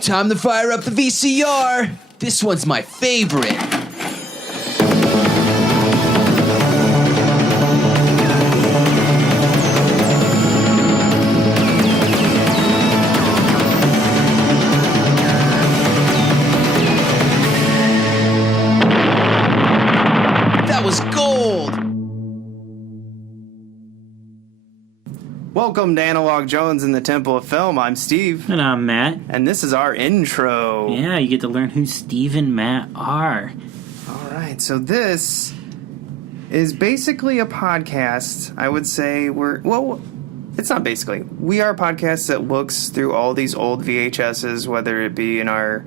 Time to fire up the VCR. This one's my favorite. That was gold. Welcome to Analog Jones in the Temple of Film. I'm Steve. And I'm Matt. And this is our intro. Yeah, you get to learn who Steve and Matt are. All right, so this is basically a podcast. I would say it's not basically. We are a podcast that looks through all these old VHSs, whether it be in our,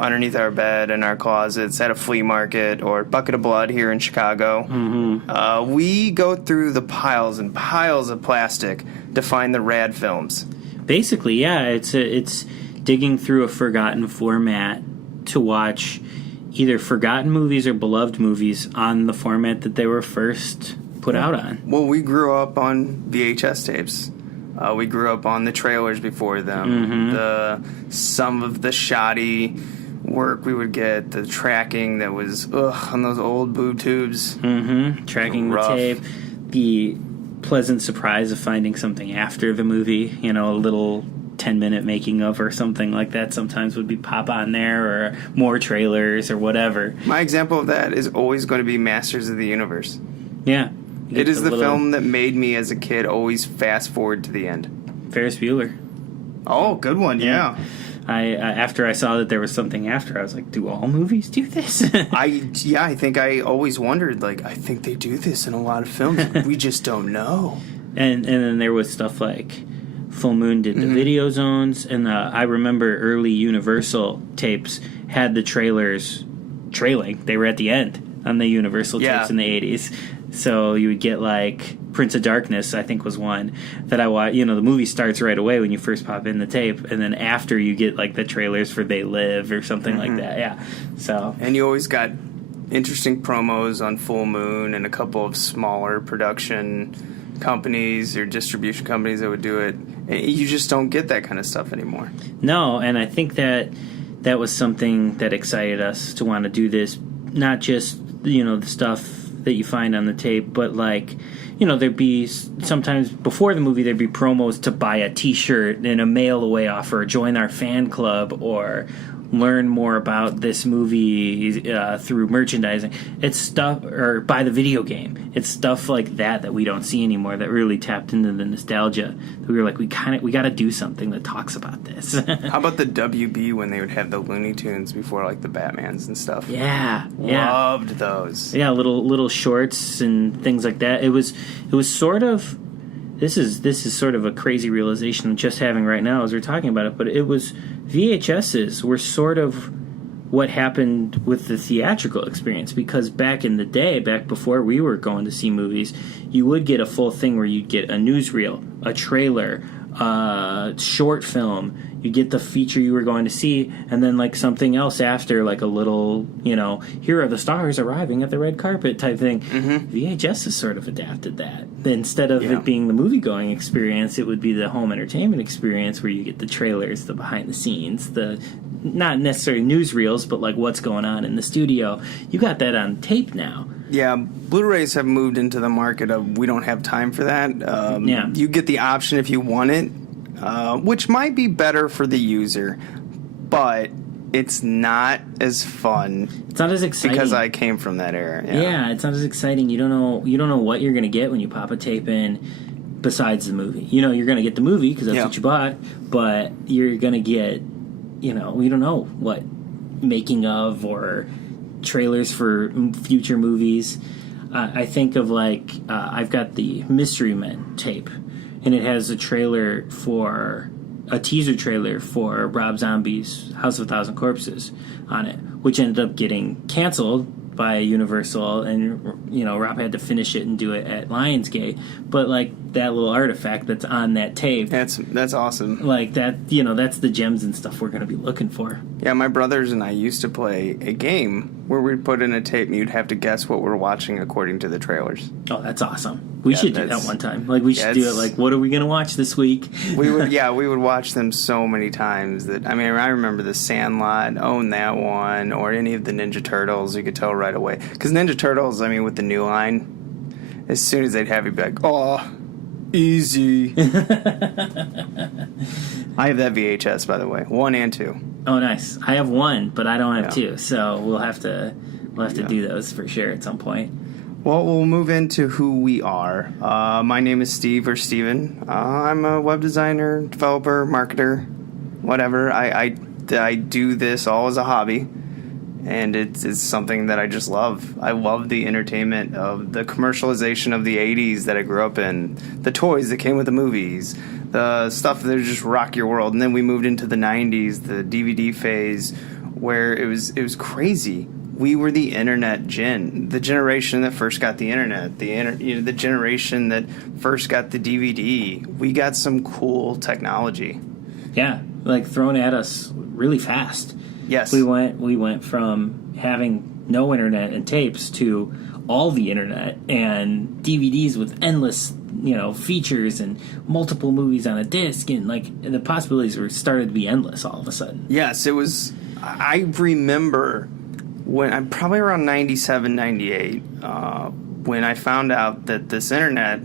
underneath our bed, in our closets, at a flea market, or Bucket of Blood here in Chicago. Mm-hmm. We go through the piles and piles of plastic to find the rad films. Basically, yeah, it's digging through a forgotten format to watch either forgotten movies or beloved movies on the format that they were first put out on. Well, we grew up on VHS tapes. We grew up on the trailers before them. Mm-hmm. Some of the shoddy work we would get, the tracking that was on those old boob tubes. Mm-hmm. Tracking the tape. The pleasant surprise of finding something after the movie, a little 10-minute making of or something like that sometimes would be pop on there, or more trailers or whatever. My example of that is always going to be Masters of the Universe. Yeah. It is the film that made me as a kid always fast forward to the end. Ferris Bueller. Oh, good one, yeah. I after I saw that there was something after, I was like, do all movies do this? I think I always wondered, I think they do this in a lot of films. We just don't know. And then there was stuff like Full Moon did the video zones, and I remember early Universal tapes had the trailers trailing. They were at the end on the Universal tapes in the 80s. So you would get Prince of Darkness, I think was one that I watched. The movie starts right away when you first pop in the tape, and then after you get the trailers for They Live or something like that. Yeah. So. And you always got interesting promos on Full Moon and a couple of smaller production companies or distribution companies that would do it. You just don't get that kind of stuff anymore. No, and I think that was something that excited us to want to do this. Not just the stuff that you find on the tape, but there'd be sometimes before the movie there'd be promos to buy a t-shirt and a mail away offer, or join our fan club, or learn more about this movie through merchandising. It's stuff, or buy the video game. It's stuff like that we don't see anymore, that really tapped into the nostalgia. We were like, we got to do something that talks about this. How about the WB when they would have the Looney Tunes before the Batmans and stuff? Yeah. Loved those. Yeah, little shorts and things like that. It was sort of. This is sort of a crazy realization I'm just having right now as we're talking about it, but it was VHSs were sort of what happened with the theatrical experience, because back in the day, back before we were going to see movies, you would get a full thing where you'd get a newsreel, a trailer, a short film, you get the feature you were going to see, and then something else after, a little, here are the stars arriving at the red carpet type thing. Mm-hmm. VHS has sort of adapted that. Instead of it being the movie-going experience, it would be the home entertainment experience where you get the trailers, the behind-the-scenes, the not necessarily newsreels, but what's going on in the studio. You got that on tape now. Yeah, Blu-rays have moved into the market of we don't have time for that. You get the option if you want it, which might be better for the user, but it's not as fun. It's not as exciting because I came from that era. Yeah, it's not as exciting. You don't know what you're going to get when you pop a tape in. Besides the movie, you're going to get the movie because that's what you bought, but you're going to get, we don't know what making of or trailers for future movies. I think of I've got the Mystery Men tape, and it has a teaser trailer for Rob Zombie's House of a Thousand Corpses on it, which ended up getting canceled by Universal, and Rob had to finish it and do it at Lionsgate. But that little artifact that's on that tape. That's awesome. Like that, that's the gems and stuff we're going to be looking for. Yeah, my brothers and I used to play a game where we'd put in a tape and you'd have to guess what we're watching according to the trailers. Oh, that's awesome. We should do that one time. Like, we should do it like, what are we going to watch this week? we would watch them so many times that, I mean, I remember The Sandlot, own that one, or any of the Ninja Turtles, you could tell right away. Because Ninja Turtles, I mean, with the new line, as soon as they'd have you be like, oh, easy. I have that VHS, by the way, 1 and 2. Oh, nice. I have 1, but I don't have 2, so we'll have to do those for sure at some point. Well, we'll move into who we are. My name is Steve, or Steven. I'm a web designer, developer, marketer, whatever. I do this all as a hobby, and it's something that I just love. I love the entertainment of the commercialization of the 80s that I grew up in, the toys that came with the movies, the stuff that just rock your world. And then we moved into the 90s, the DVD phase, where it was crazy. We were the internet the generation that first got the internet, the generation that first got the DVD. We got some cool technology. Yeah, like thrown at us really fast. Yes. We went from having no internet and tapes to all the internet and DVDs with endless, features and multiple movies on a disc, and like the possibilities started to be endless all of a sudden. Yes, it was. I remember when I'm probably around 97, 98, when I found out that this internet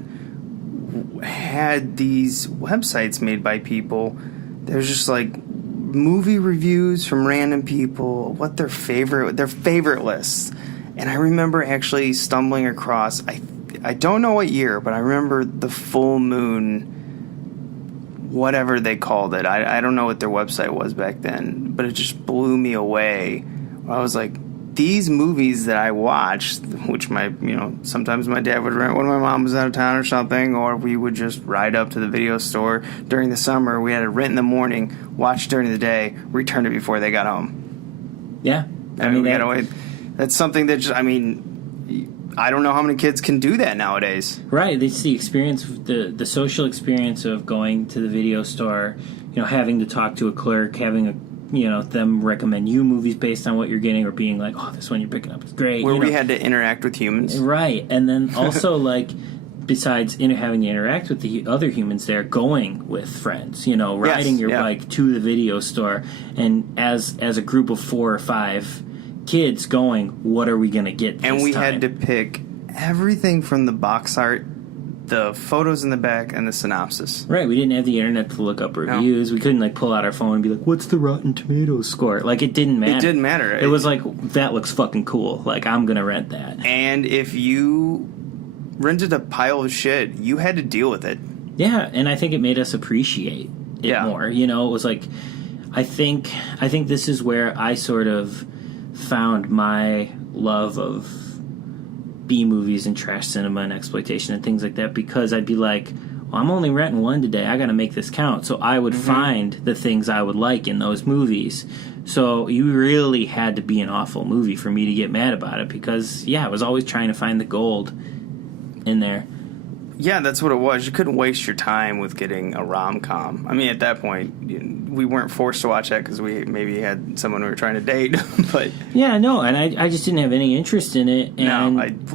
had these websites made by people. There's just like movie reviews from random people, what their favorite lists. And I remember actually stumbling across, I don't know what year, but I remember the Full Moon, whatever they called it. I don't know what their website was back then, but it just blew me away. I was like, these movies that I watched, which sometimes my dad would rent when my mom was out of town or something, or we would just ride up to the video store during the summer. We had to rent in the morning, watch during the day, return it before they got home. Yeah. That's something that I don't know how many kids can do that nowadays. Right. It's the experience, the social experience of going to the video store, having to talk to a clerk, having them recommend you movies based on what you're getting, or being like, oh, this one you're picking up is great. Where we had to interact with humans. Right. And then also, like, besides having to interact with the other humans there, going with friends, riding your bike to the video store, and as a group of 4 or 5 kids going, what are we going to get this And we time? had to pick everything from the box art, the photos in the back, and the synopsis. Right, we didn't have the internet to look up reviews. No. We couldn't pull out our phone and be like, what's the Rotten Tomatoes score? It didn't matter. It didn't matter. It was like, that looks fucking cool. I'm gonna rent that. And if you rented a pile of shit, you had to deal with it. Yeah, and I think it made us appreciate it more. It was like, I think this is where I sort of found my love of B-movies and trash cinema and exploitation and things like that, because I'd be like, well, I'm only renting one today, I gotta make this count. So I would find the things I would like in those movies. So you really had to be an awful movie for me to get mad about it, because I was always trying to find the gold in there. Yeah, that's what it was. You couldn't waste your time with getting a rom-com. I mean, at that point, we weren't forced to watch that because we maybe had someone we were trying to date. But yeah, no, and I just didn't have any interest in it. And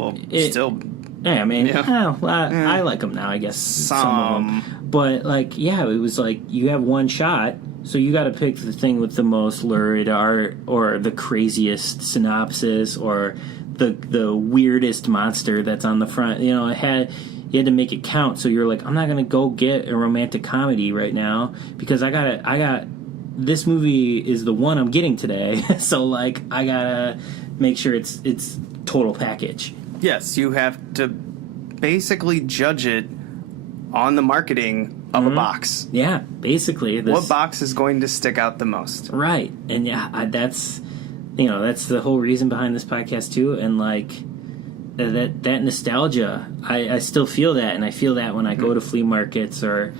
still. Yeah, I mean, I like them now, I guess. Some of them. But, it was like, you have one shot, so you got to pick the thing with the most lurid art, or the craziest synopsis, or the weirdest monster that's on the front. You had to make it count. So you're like, I'm not gonna go get a romantic comedy right now because I got this movie is the one I'm getting today. So I gotta make sure it's total package. Yes, you have to basically judge it on the marketing of a box. Yeah, basically. What box is going to stick out the most? Right, and that's the whole reason behind this podcast too. And that nostalgia, I still feel that, and I feel that when I go to flea markets or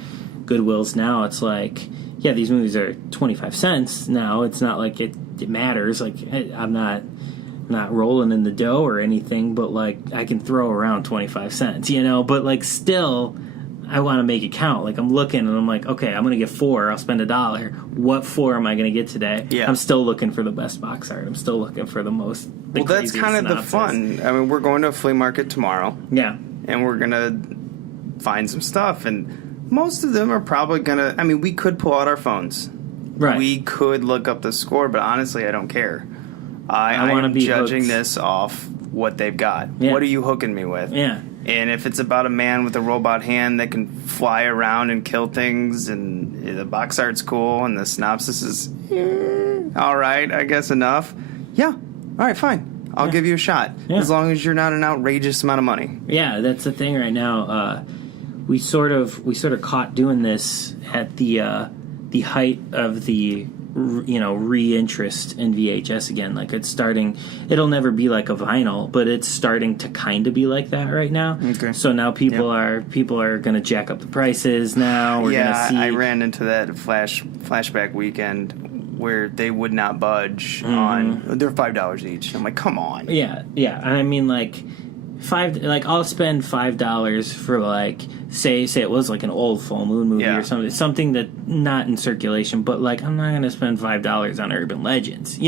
Goodwills now. It's like, yeah, these movies are 25 cents now. It's not like it matters. I'm not rolling in the dough or anything, but I can throw around 25 cents, but still I want to make it count. Like, I'm looking and I'm like, okay, I'm going to get 4. I'll spend $1. What 4 am I going to get today? Yeah. I'm still looking for the best box art. I'm still looking for the most. Well, that's kind of the fun. I mean, we're going to a flea market tomorrow. Yeah. And we're going to find some stuff. And most of them are probably going to, I mean, we could pull out our phones. Right. We could look up the score, but honestly, I don't care. I want to am be judging hooked. this off what they've got. Yeah. What are you hooking me with? Yeah. And if it's about a man with a robot hand that can fly around and kill things, and the box art's cool, and the synopsis is all right, I guess enough. Yeah, all right, fine. I'll give you a shot, as long as you're not an outrageous amount of money. Yeah, that's the thing right now. We sort of caught doing this at the height of the re-interest in VHS again. Like, it's starting. It'll never be like a vinyl, but it's starting to kind of be like that right now. Okay. So now people are going to jack up the prices. Now we're going to see. I ran into that flashback weekend where they would not budge on. They're $5 each. I'm like, come on. Yeah. And I mean, like, I'll spend $5 for, like, say it was like an old full moon movie or something that not in circulation, but, like, I'm not gonna spend $5 on Urban Legends,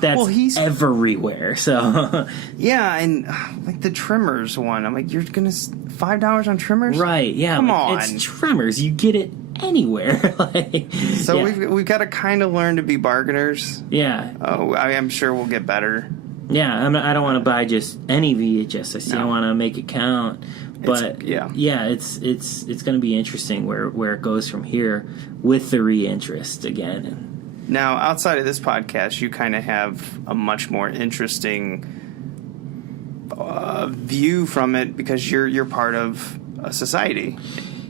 that's everywhere. So yeah, and like the Trimmers one, I'm like, you're gonna $5 on Trimmers, right? Yeah, come on, it's Trimmers. You get it anywhere. We've got to kind of learn to be bargainers. Yeah. Oh, I'm sure we'll get better. Yeah, I don't want to buy just any VHS I see. I want to make it count. But it's going to be interesting where it goes from here with the re-interest again. Now, outside of this podcast, you kind of have a much more interesting view from it because you're part of a society.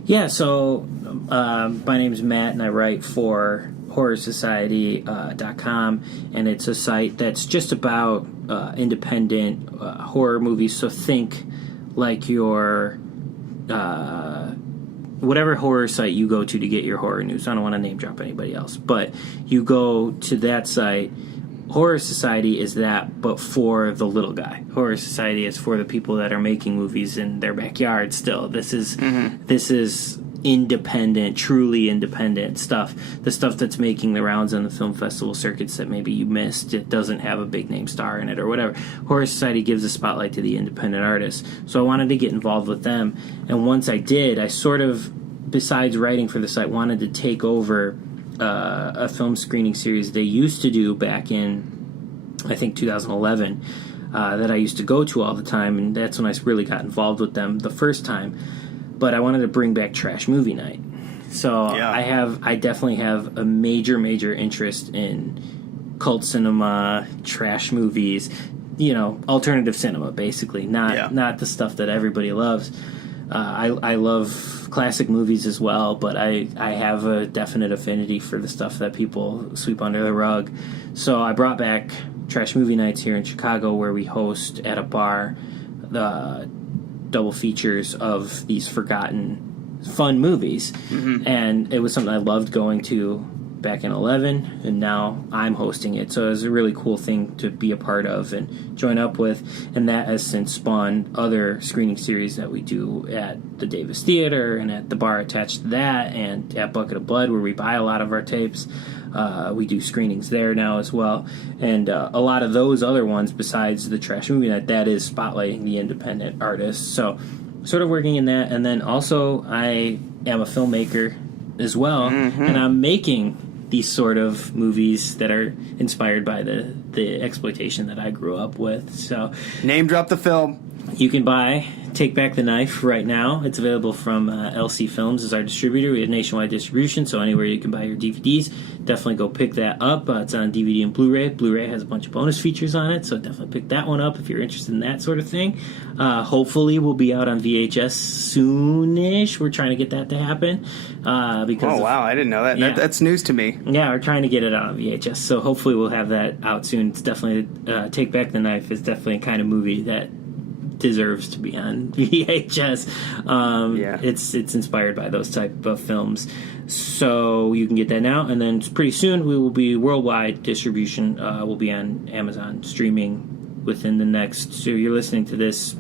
Yeah. So my name is Matt, and I write for HorrorSociety.com, and it's a site that's just about independent horror movies. So think like your whatever horror site you go to get your horror news. I don't want to name drop anybody else, but you go to that site. Horror Society is that, but for the little guy. Horror Society is for the people that are making movies in their backyard still. This is independent, truly independent stuff. The stuff that's making the rounds on the film festival circuits that maybe you missed. It doesn't have a big name star in it or whatever. Horror Society gives a spotlight to the independent artists. So I wanted to get involved with them. And once I did, I sort of, besides writing for the site, wanted to take over a film screening series they used to do back in, I think, 2011, that I used to go to all the time. And that's when I really got involved with them the first time. But I wanted to bring back Trash Movie Night. So I definitely have a major interest in cult cinema, trash movies, alternative cinema, basically. Not the stuff that everybody loves. I love classic movies as well, but I have a definite affinity for the stuff that people sweep under the rug. So I brought back Trash Movie Nights here in Chicago, where we host at a bar the double features of these forgotten fun movies. And it was something I loved going to back in 11, and now I'm hosting it, so it was a really cool thing to be a part of and join up with. And that has since spawned other screening series that we do at the Davis Theater and at the bar attached to that, and at Bucket of Blood, where we buy a lot of our tapes. We do screenings there now as well, and a lot of those other ones besides the Trash Movie Night, that is spotlighting the independent artists. So sort of working in that. And then also I am a filmmaker as well, and I'm making these sort of movies that are inspired by the exploitation that I grew up with. So name drop the film. You can buy Take Back the Knife right now. It's available from LC Films as our distributor. We have nationwide distribution, so anywhere you can buy your DVDs, definitely go pick that up. It's on DVD and Blu-ray. Blu-ray has a bunch of bonus features on it, so definitely pick that one up if you're interested in that sort of thing. Hopefully we'll be out on VHS soonish. We're trying to get that to happen. Because I didn't know that. Yeah. That's news to me. Yeah, we're trying to get it out on VHS, so hopefully we'll have that out soon. It's definitely Take Back the Knife is definitely a kind of movie that deserves to be on VHS. It's inspired by those type of films, so you can get that now. And then pretty soon we will be worldwide distribution. We'll be on Amazon streaming within the next. So you're listening to this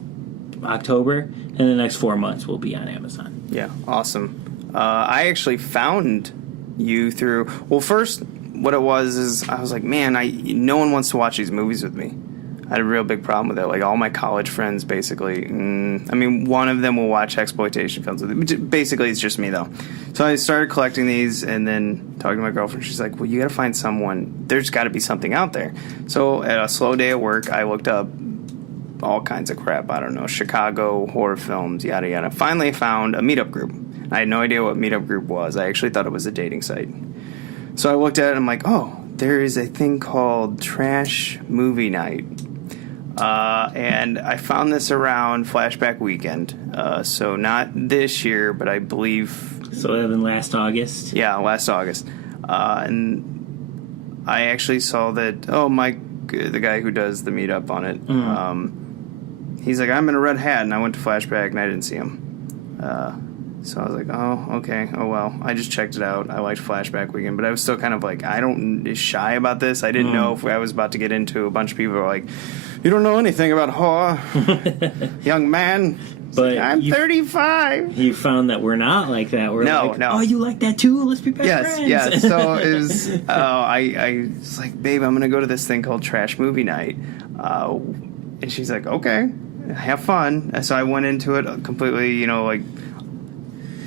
October, and the next 4 months we'll be on Amazon. Yeah, awesome. I actually found you through... Well, first, what it was is I was like, man, no one wants to watch these movies with me. I had a real big problem with it. Like, all my college friends, basically... I mean, one of them will watch exploitation films with me. Basically, it's just me, though. So I started collecting these, and then talking to my girlfriend. She's like, well, you got to find someone. There's got to be something out there. So at a slow day at work, I looked up all kinds of crap. I don't know, Chicago horror films, yada, yada. Finally, I found a meetup group. I had no idea what meetup group was. I actually thought it was a dating site. So I looked at it, and I'm like, oh, there is a thing called Trash Movie Night. And I found this around Flashback Weekend. So not this year, but I believe... So that happened last August? Yeah, last August. And I actually saw that... Oh, Mike, the guy who does the meetup on it, he's like, I'm in a red hat, and I went to Flashback, and I didn't see him. So I was like, oh, okay, oh well. I just checked it out. I liked Flashback Weekend, but I was still kind of like, shy about this. I didn't know if I was about to get into a bunch of people who were like, you don't know anything about horror, young man. But I'm 35. You found that we're not like that. We're No. oh, you like that too? Let's be best friends. Yes. So it was, I was like, babe, I'm going to go to this thing called Trash Movie Night. And she's like, okay, have fun. So I went into it completely,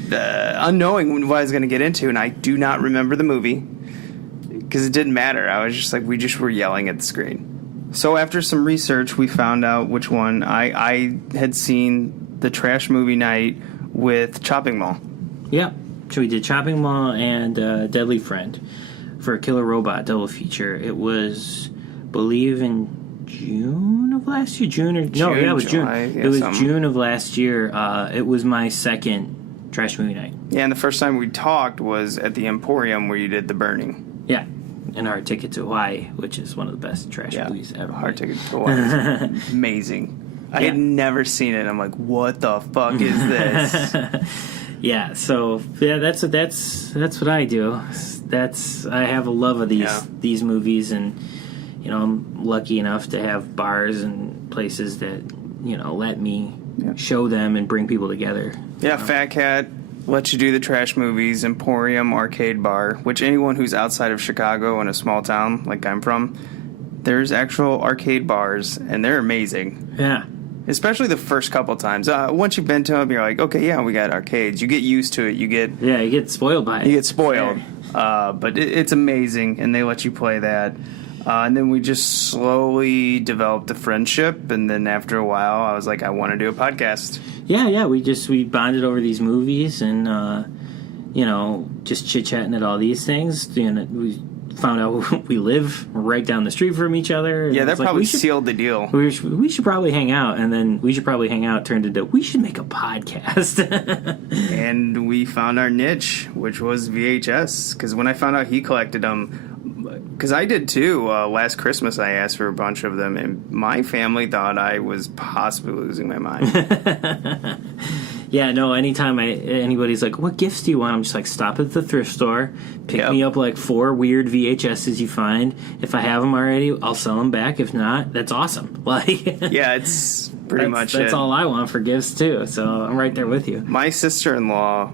unknowing what I was going to get into, and I do not remember the movie because it didn't matter. I was just like, we just were yelling at the screen. So after some research, we found out which one. I had seen the Trash Movie Night with Chopping Mall. Yeah. So we did Chopping Mall and Deadly Friend for a Killer Robot double feature. It was, believe, in June of last year. It was July, June. yeah, It was something. June of last year. It was my second Trash Movie Night. Yeah, and the first time we talked was at the Emporium where you did The Burning. Yeah. And Hard Ticket to Hawaii, which is one of the best trash movies ever. Hard Ticket to Hawaii is amazing. I had never seen it. I'm like, what the fuck is this? Yeah, so that's what I do. I have a love of these movies, and I'm lucky enough to have bars and places that let me show them and bring people together. Yeah, Fat Cat lets you do the trash movies. Emporium Arcade Bar, which anyone who's outside of Chicago in a small town like I'm from, there's actual arcade bars, and they're amazing. Yeah. Especially the first couple times. Once you've been to them, you're like, okay, yeah, we got arcades. You get used to it. You get spoiled by it. You get spoiled. But it's amazing, and they let you play that. And then we just slowly developed a friendship, and then after a while, I was like, I want to do a podcast. Yeah, we bonded over these movies, and just chit-chatting at all these things. We found out we live right down the street from each other. Yeah, that probably sealed the deal. We should probably hang out, and then we should probably hang out turned into we should make a podcast. And we found our niche, which was VHS, because when I found out he collected them, because I did too, last Christmas I asked for a bunch of them, and my family thought I was possibly losing my mind. Yeah, no, anytime anybody's like, what gifts do you want? I'm just like, stop at the thrift store, pick me up like 4 weird VHSs you find. If I have them already, I'll sell them back. If not, that's awesome. Like, yeah, it's pretty much that's all I want for gifts too, so I'm right there with you. My sister-in-law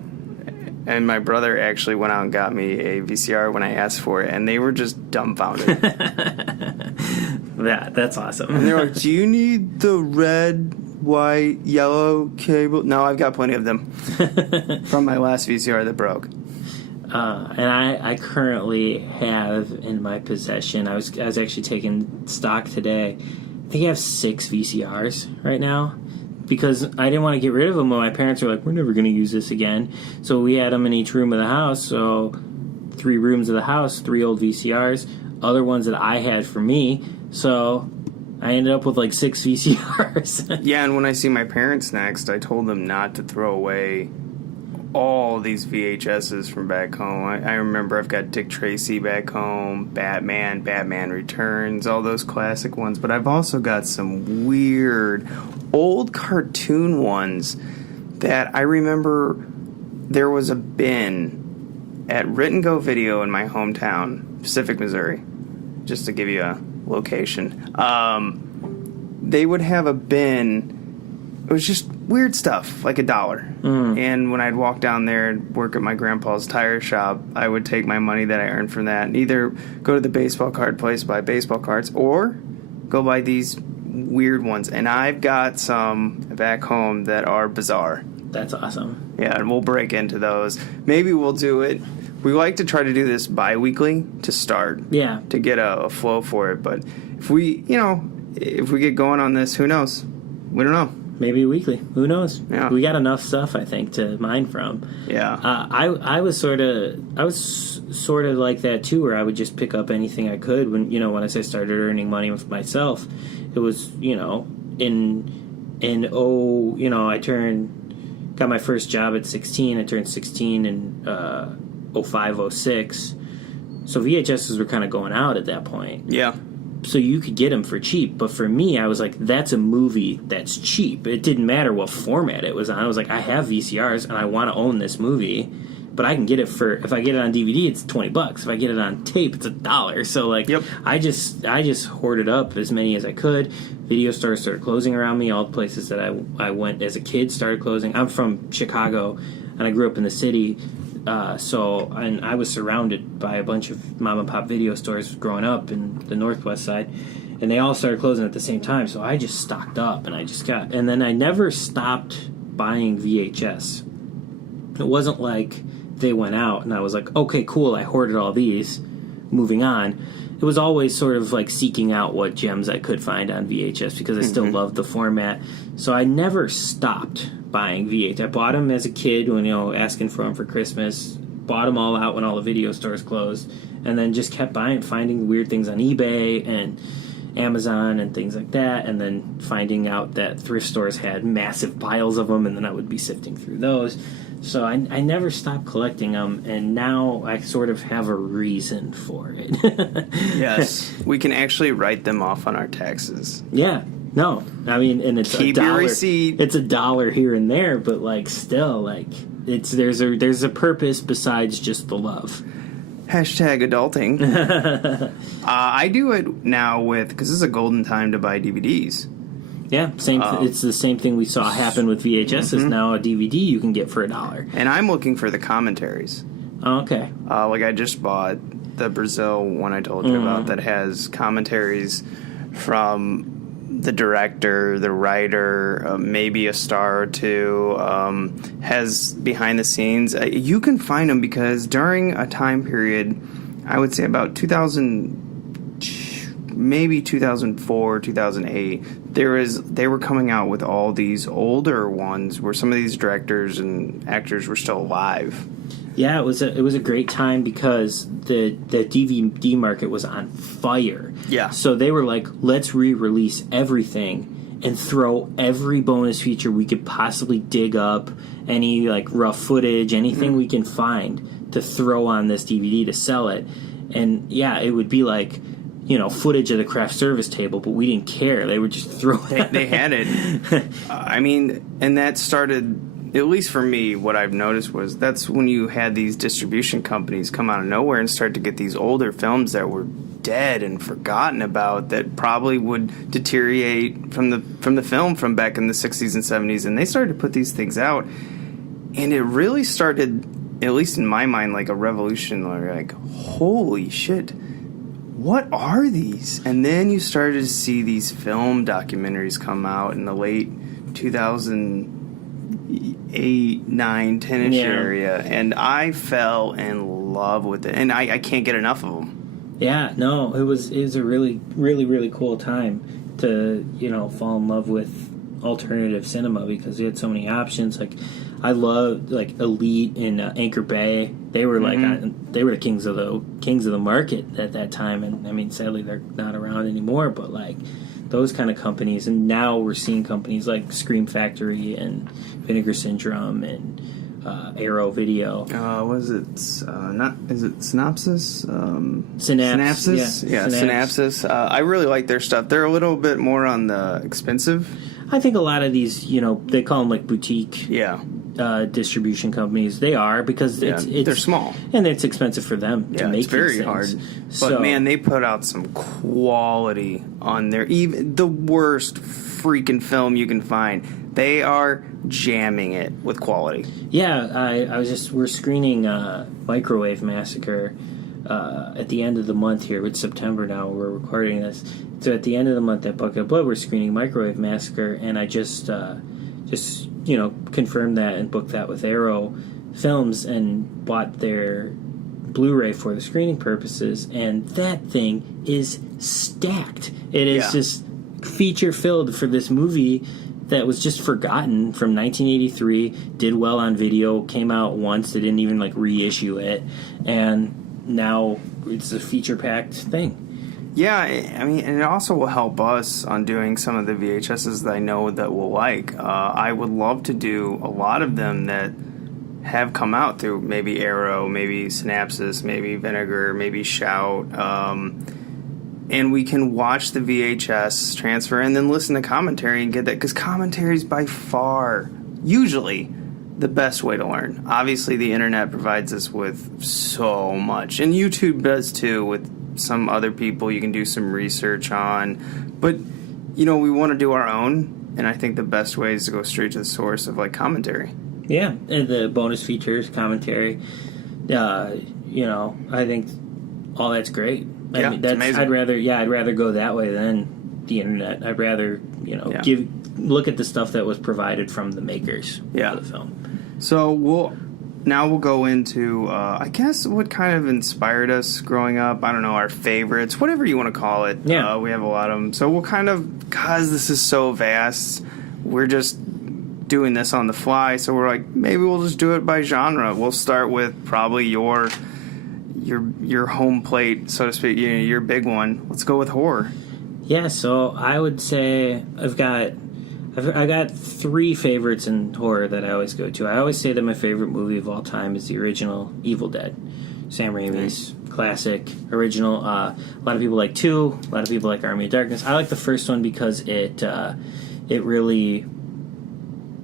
and my brother actually went out and got me a VCR when I asked for it, and they were just dumbfounded. Yeah, that's awesome. And they're like, do you need the red, white, yellow cable? No, I've got plenty of them from my last VCR that broke. And I currently have in my possession, I was actually taking stock today, I think I have 6 VCRs right now, because I didn't want to get rid of them when my parents were like, we're never going to use this again. So we had them in each room of the house, so 3 rooms of the house, 3 old VCRs, other ones that I had for me, so I ended up with like 6 VCRs. Yeah, and when I see my parents next, I told them not to throw away all these VHSs from back home. I remember I've got Dick Tracy back home, Batman Returns, all those classic ones, but I've also got some weird old cartoon ones that I remember. There was a bin at Writ and Go Video in my hometown, Pacific, Missouri, just to give you a location. They would have a bin. It was just weird stuff, like $1. And when I'd walk down there and work at my grandpa's tire shop, I would take my money that I earned from that and either go to the baseball card place, buy baseball cards, or go buy these weird ones. And I've got some back home that are bizarre. That's awesome. Yeah, and we'll break into those. Maybe we'll do it. We like to try to do this bi-weekly to start. Yeah. To get a flow for it. But if we get going on this, who knows? We don't know. Maybe weekly. Who knows? Yeah. We got enough stuff, I think, to mine from. Yeah. I was sort of like that too, where I would just pick up anything I could when I started earning money with myself. It was got my first job at 16. I turned 16 in 05, 06. So VHSs were kind of going out at that point. Yeah. So you could get them for cheap. But for me, I was like, that's a movie that's cheap. It didn't matter what format it was on. I was like, I have VCRs and I want to own this movie. But I can get it if I get it on DVD, it's $20. If I get it on tape, it's $1. So like, yep. I just hoarded up as many as I could. Video stores started closing around me. All the places that I went as a kid started closing. I'm from Chicago, and I grew up in the city. And I was surrounded by a bunch of mom and pop video stores growing up in the Northwest side, and they all started closing at the same time. So I just stocked up, and then I never stopped buying VHS. It wasn't like they went out and I was like, okay, cool, I hoarded all these, moving on. It was always sort of like seeking out what gems I could find on VHS because I still loved the format. So I never stopped buying VHS. I bought them as a kid when, asking for them for Christmas. Bought them all out when all the video stores closed. And then just kept finding weird things on eBay and Amazon and things like that. And then finding out that thrift stores had massive piles of them. And then I would be sifting through those. So I never stopped collecting them, and now I sort of have a reason for it. Yes. We can actually write them off on our taxes. Yeah. No. I mean, and it's Keep $1. your receipt. It's $1 here and there, but still, there's a purpose besides just the love. Hashtag adulting. I do it now because this is a golden time to buy DVDs. Yeah, it's the same thing we saw happen with VHS. Is now a DVD you can get for $1. And I'm looking for the commentaries. Oh, okay. I just bought the Brazil one I told you about that has commentaries from the director, the writer, maybe a star or two, has behind the scenes. You can find them because during a time period, I would say about 2004, 2008, they were coming out with all these older ones where some of these directors and actors were still alive. Yeah, it was a great time because the DVD market was on fire. Yeah. So they were like, let's re-release everything and throw every bonus feature we could possibly dig up, any rough footage, anything we can find to throw on this DVD to sell it. And yeah, it would be footage of the craft service table, but we didn't care. They would just throw it. They had it. And that started, at least for me, what I've noticed was that's when you had these distribution companies come out of nowhere and start to get these older films that were dead and forgotten about that probably would deteriorate from the film from back in the 60s and 70s. And they started to put these things out. And it really started, at least in my mind, like a revolution. Holy shit. What are these? And then you started to see these film documentaries come out in the late 2008, 9, 10-ish area, and I fell in love with it, and I can't get enough of them. Yeah, no, it was a really, really, really cool time to fall in love with alternative cinema because we had so many options. I loved Elite and Anchor Bay. They were they were the kings of the market at that time, and I mean, sadly they're not around anymore. But those kind of companies, and now we're seeing companies like Scream Factory and Vinegar Syndrome and Arrow Video. Is it Synopsis? Synapse. Yeah, Synapsis. I really like their stuff. They're a little bit more on the expensive. I think a lot of these, they call them boutique. Yeah. Distribution companies, they are because they're small and it's expensive for them to make. It's very these hard. But so, man, they put out some quality on there. Even the worst freaking film you can find, They are jamming it with quality. Yeah, we're screening Microwave Massacre at the end of the month here. It's September now. We're recording this. So at the end of the month at Bucket of Blood, we're screening Microwave Massacre, and I just confirmed that and booked that with Arrow Films and bought their Blu-ray for the screening purposes, and that thing is stacked. It is just feature filled for this movie that was just forgotten from 1983, did well on video, came out once, they didn't even reissue it, and now it's a feature-packed thing. Yeah, I mean, and it also will help us on doing some of the VHSs that I know that we'll like. I would love to do a lot of them that have come out through maybe Arrow, maybe Synapsis, maybe Vinegar, maybe Shout, and we can watch the VHS transfer and then listen to commentary and get that, because commentary is by far, usually, the best way to learn. Obviously, the internet provides us with so much, and YouTube does too, with some other people you can do some research on, but, we want to do our own, and I think the best way is to go straight to the source of, commentary. Yeah, and the bonus features, commentary, I think all that's great. I mean, that's amazing. I'd rather go that way than the internet. I'd rather, look at the stuff that was provided from the makers of the film. So we'll go into, I guess, what kind of inspired us growing up. I don't know, our favorites, whatever you want to call it. Yeah. We have a lot of them. So we'll because this is so vast, we're just doing this on the fly. So we're like, maybe we'll just do it by genre. We'll start with probably your home plate, so to speak, your big one. Let's go with horror. Yeah, so I would say I got three favorites in horror that I always go to. I always say that my favorite movie of all time is the original Evil Dead. Sam Raimi's classic, original. A lot of people like 2. A lot of people like Army of Darkness. I like the first one because it really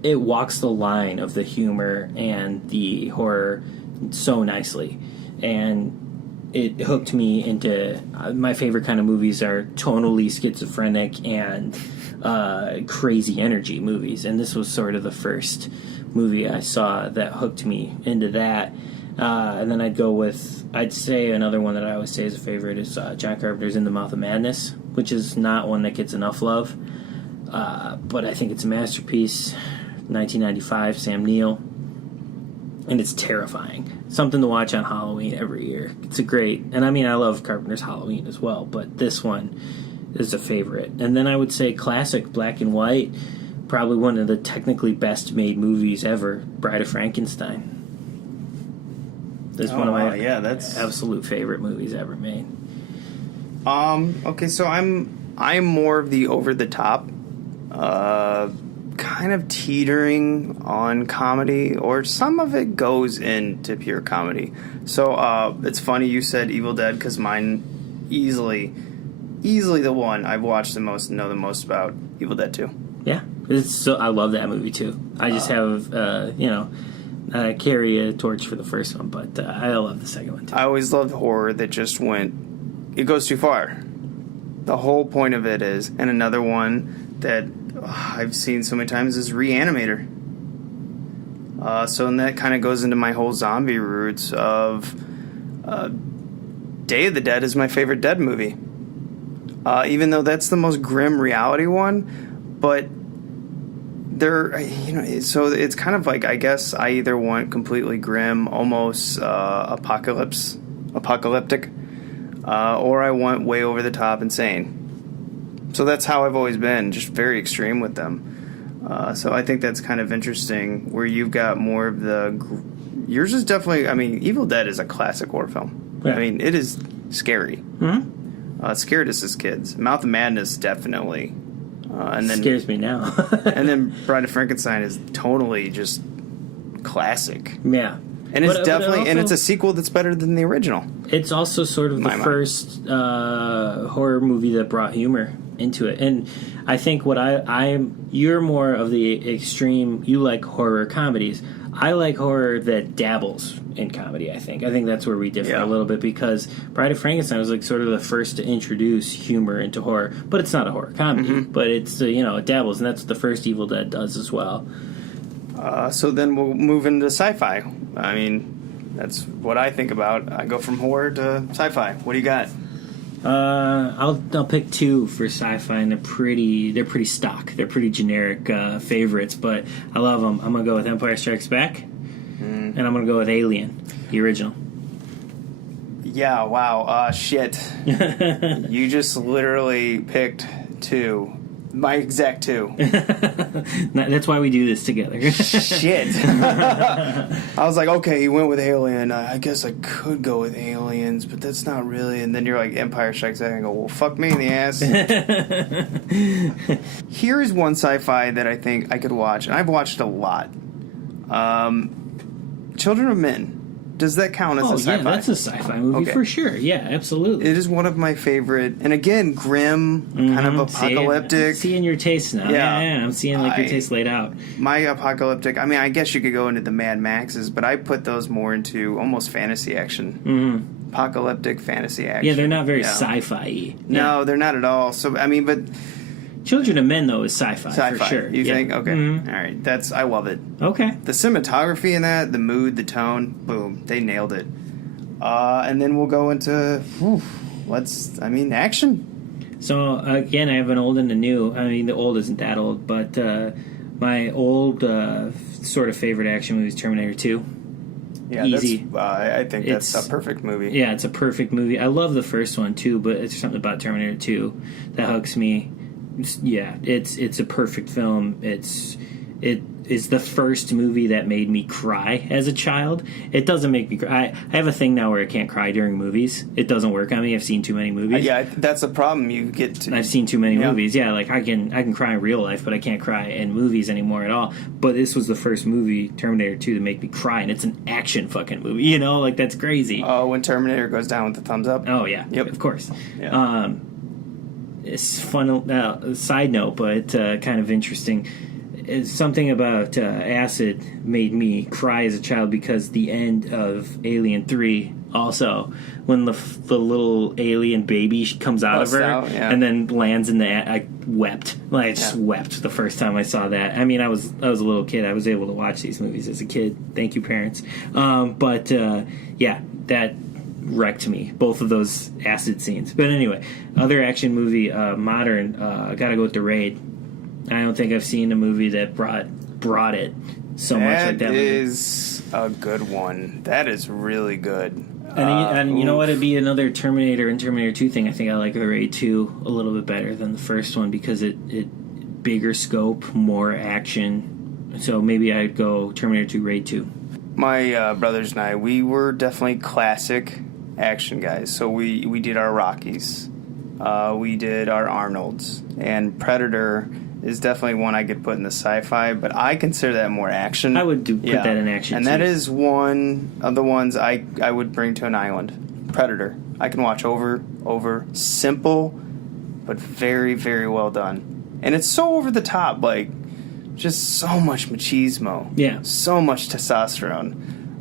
walks the line of the humor and the horror so nicely. And it hooked me into my favorite kind of movies are tonally schizophrenic and crazy energy movies, and this was sort of the first movie I saw that hooked me into that. And then I'd say another one that I always say is a favorite is John Carpenter's In the Mouth of Madness, which is not one that gets enough love, but I think it's a masterpiece. 1995, Sam Neill, and it's terrifying. Something to watch on Halloween every year. It's and I love Carpenter's Halloween as well, but this one is a favorite. And then I would say classic black and white, probably one of the technically best made movies ever, Bride of Frankenstein. It's one of my absolute favorite movies ever made. Okay, so I'm more of the over the top, kind of teetering on comedy, or some of it goes into pure comedy. So it's funny you said Evil Dead, because mine easily the one I've watched the most and know the most about, Evil Dead 2. Yeah, I love that movie too. I just have carry a torch for the first one, but I love the second one too. I always loved horror that just it goes too far. The whole point of it is, and another one that I've seen so many times is Reanimator. So that kind of goes into my whole zombie roots of Day of the Dead is my favorite Dead movie. Even though that's the most grim reality one, but so it's kind of like, I guess I either want completely grim, almost apocalyptic, or I want way over the top insane. So that's how I've always been, just very extreme with them. So I think that's kind of interesting, where you've got more of yours is definitely, Evil Dead is a classic horror film. Yeah. It is scary. Mm-hmm. It scared us as kids. Mouth of Madness, definitely. And then scares me now. And then Bride of Frankenstein is totally just classic. Yeah. And it's and it's a sequel that's better than the original. It's also sort of the first horror movie that brought humor into it. And I think you're more of the extreme, you like horror comedies. I like horror that dabbles in comedy, I think. I think that's where we differ a little bit, because Bride of Frankenstein was like sort of the first to introduce humor into horror. But it's not a horror comedy, but it's, it dabbles, and that's what the first Evil Dead does as well. So then we'll move into sci-fi. I mean, that's what I think about. I go from horror to sci-fi. What do you got? I'll pick two for sci-fi, and they're pretty stock. They're pretty generic favorites, but I love them. I'm gonna go with Empire Strikes Back, and I'm gonna go with Alien, the original. Yeah. Wow. Shit. You just literally picked two. My exact two. That's why we do this together. Shit. I was like, okay, he went with Alien. I guess I could go with Aliens, but that's not really. And then you're like, Empire Strikes Back. And I go, well, fuck me in the ass. Here's one sci-fi that I think I could watch, and I've watched a lot. Children of Men. Does that count as a sci-fi? Yeah, that's a sci-fi movie for sure. Yeah, absolutely. It is one of my favorite, and again, grim, kind of apocalyptic. Seeing your taste now. Yeah, I'm seeing your taste laid out. My apocalyptic. I mean, I guess you could go into the Mad Maxes, but I put those more into almost fantasy action. Mm-hmm. Apocalyptic fantasy action. Yeah, they're not very sci-fi-y. No, they're not at all. So I mean, but Children of Men, though, is sci-fi for sure. You think? Okay. Mm-hmm. All right. I love it. Okay. The cinematography in that, the mood, the tone, boom, they nailed it. And then we'll go into, action. So, again, I have an old and a new. I mean, the old isn't that old, but my old sort of favorite action movie is Terminator 2. Yeah, easy. I think that's a perfect movie. Yeah, it's a perfect movie. I love the first one, too, but it's something about Terminator 2 that hooks me. Yeah, it's a perfect film. It is the first movie that made me cry as a child. It doesn't make me cry. I have a thing now where I can't cry during movies. It doesn't work on me. I've seen too many movies. Yeah, that's a problem. I've seen too many movies. Yeah, like I can cry in real life, but I can't cry in movies anymore at all. But this was the first movie, Terminator 2, to make me cry, and it's an action fucking movie. Like that's crazy. Oh, when Terminator goes down with the thumbs up. Oh yeah, yep, of course. Yeah. It's fun. Side note, but kind of interesting. It's something about acid made me cry as a child, because the end of Alien 3 also, when the little alien baby comes out of her and then lands in the I wept. I just wept the first time I saw that. I mean, I was a little kid. I was able to watch these movies as a kid. Thank you, parents. But that wrecked me, both of those acid scenes. But anyway, other action movie, modern, gotta go with The Raid. I don't think I've seen a movie that brought it so much like that movie. That is a good one. That is really good. And you know what? It'd be another Terminator and Terminator 2 thing. I think I like The Raid 2 a little bit better than the first one, because it bigger scope, more action. So maybe I'd go Terminator 2, Raid 2. My brothers and I, we were definitely classic action guys. So we did our Rockies. We did our Arnolds. And Predator is definitely one I could put in the sci-fi, but I consider that more action. I would put that in action, and too. that is one of the ones I would bring to an island. Predator. I can watch over. Simple, but very, very well done. And it's so over the top, like, just so much machismo. Yeah. So much testosterone.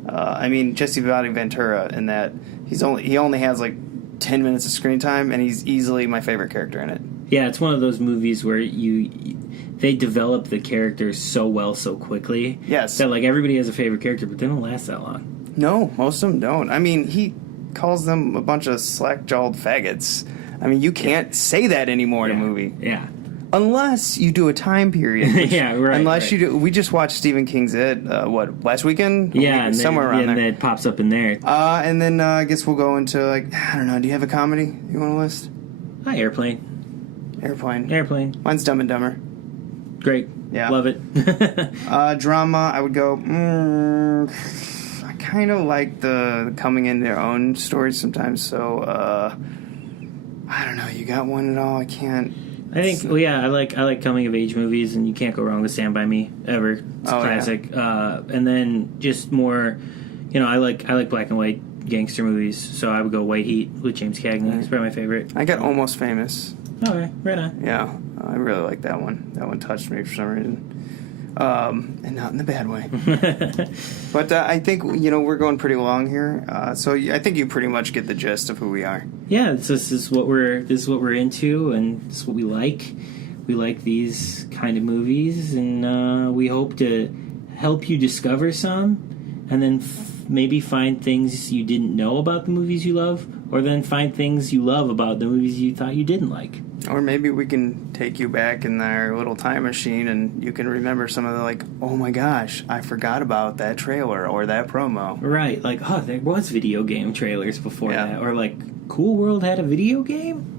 I mean, Jesse Ventura in that, he only has, like, 10 minutes of screen time, and he's easily my favorite character in it. Yeah, it's one of those movies where they develop the characters so well so quickly. Yes. That, like, everybody has a favorite character, but they don't last that long. No, most of them don't. I mean, he calls them a bunch of slack-jawed faggots. I mean, you can't say that anymore in a movie. Yeah. Unless you do a time period. Which, yeah, right. Unless you do. We just watched Stephen King's It, last weekend? Yeah, somewhere around there. And it pops up in there. And then I guess we'll go into, like, I don't know, do you have a comedy you want to list? Airplane. Mine's Dumb and Dumber. Great. Yeah. Love it. Drama, I would go, I kind of like the coming in their own stories sometimes, so, I don't know, you got one at all? I can't. I think, I like coming of age movies, and you can't go wrong with Stand By Me ever. It's classic. Yeah. And then just more, I like black and white gangster movies, so I would go White Heat with James Cagney. It's probably my favorite. I got Almost Famous. Okay, right on. Yeah, I really like that one. That one touched me for some reason. and not in the bad way. But I think, we're going pretty long here. So I think you pretty much get the gist of who we are. Yeah, this is what we're into, and this is what we like. We like these kind of movies, and we hope to help you discover some, and then maybe find things you didn't know about the movies you love, or then find things you love about the movies you thought you didn't like. Or maybe we can take you back in our little time machine and you can remember some of the, oh my gosh, I forgot about that trailer or that promo. Right, there was video game trailers before that. Or Cool World had a video game?